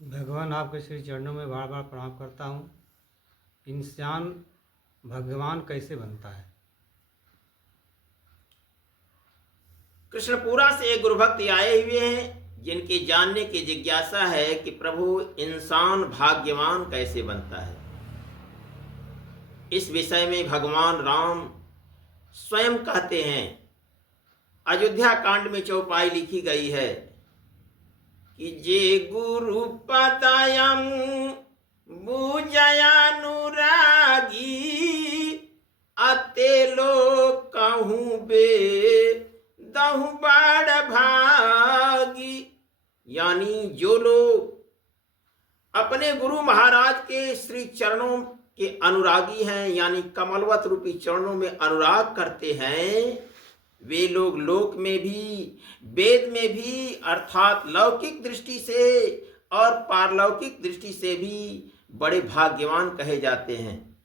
भगवान आपके श्री चरणों में बार बार प्रणाम करता हूँ। इंसान भगवान कैसे बनता है? कृष्णपुरा से एक गुरु भक्त आए हुए हैं जिनके जानने की जिज्ञासा है कि प्रभु इंसान भाग्यवान कैसे बनता है। इस विषय में भगवान राम स्वयं कहते हैं। अयोध्या कांड में चौपाई लिखी गई है कि जे गुरु पदयम बुझयानुरागी अते लोग कहूँ बे दहु बड़ भागी। यानी जो लोग अपने गुरु महाराज के श्री चरणों के अनुरागी हैं, यानी कमलवत रूपी चरणों में अनुराग करते हैं, वे लोग लोक में भी वेद में भी अर्थात लौकिक दृष्टि से और पारलौकिक दृष्टि से भी बड़े भाग्यवान कहे जाते हैं।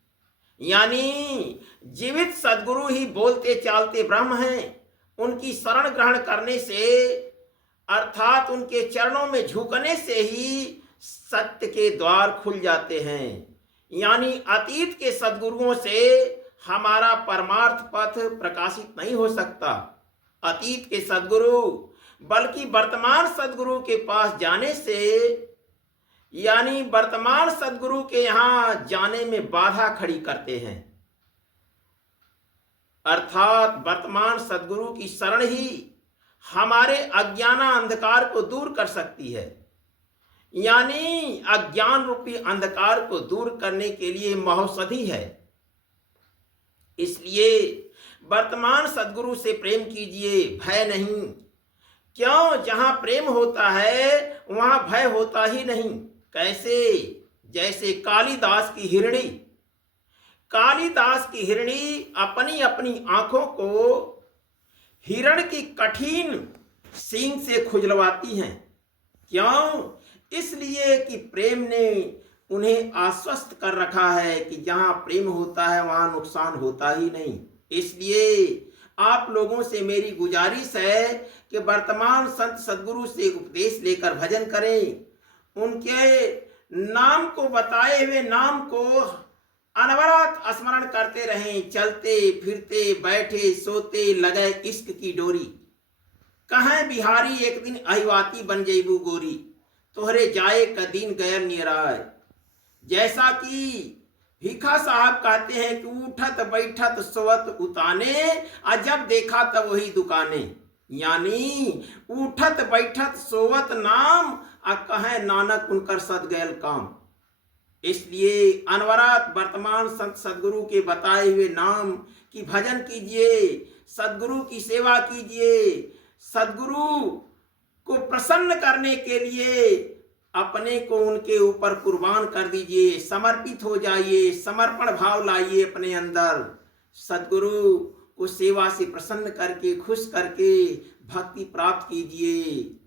यानी जीवित सद्गुरु ही बोलते चालते ब्रह्म हैं। उनकी शरण ग्रहण करने से अर्थात उनके चरणों में झुकने से ही सत्य के द्वार खुल जाते हैं। यानी अतीत के सद्गुरुओं से हमारा परमार्थ पथ प्रकाशित नहीं हो सकता। अतीत के सद्गुरु बल्कि वर्तमान सद्गुरु के पास जाने से, यानी वर्तमान सद्गुरु के यहाँ जाने में बाधा खड़ी करते हैं। अर्थात वर्तमान सद्गुरु की शरण ही हमारे अज्ञान अंधकार को दूर कर सकती है। यानी अज्ञान रूपी अंधकार को दूर करने के लिए महौषधि है। इसलिए वर्तमान सद्गुरु से प्रेम कीजिए, भय नहीं। क्यों? जहां प्रेम होता है वहां भय होता ही नहीं। कैसे? जैसे कालिदास की हिरणी। कालिदास की हिरणी अपनी अपनी आंखों को हिरण की कठिन सींग से खुजलवाती हैं। क्यों? इसलिए कि प्रेम ने उन्हें आश्वस्त कर रखा है कि जहां प्रेम होता है वहां नुकसान होता ही नहीं। इसलिए आप लोगों से मेरी गुजारिश है कि वर्तमान संत सद्गुरु से उपदेश लेकर भजन करें। उनके नाम को बताए हुए नाम को अनवरत स्मरण करते रहें। चलते फिरते बैठे सोते लगे इश्क की डोरी। कहें बिहारी एक दिन अहिवाती बन जैबू गोरी, तोहरे जाए का दिन गयल निराय। जैसा कि भीखा साहब कहते हैं कि उठत बैठत सोवत उताने, और जब देखा तब वही दुकाने। यानी उठत बैठत सोवत नाम, और कहे नानक उनकर सद गयल काम। इसलिए अनवरत वर्तमान संत सद्गुरु के बताए हुए नाम की भजन कीजिए, सद्गुरु की सेवा कीजिए। सद्गुरु को प्रसन्न करने के लिए अपने को उनके ऊपर कुर्बान कर दीजिए, समर्पित हो जाइए, समर्पण भाव लाइए अपने अंदर। सद्गुरु को सेवा से प्रसन्न करके खुश करके भक्ति प्राप्त कीजिए।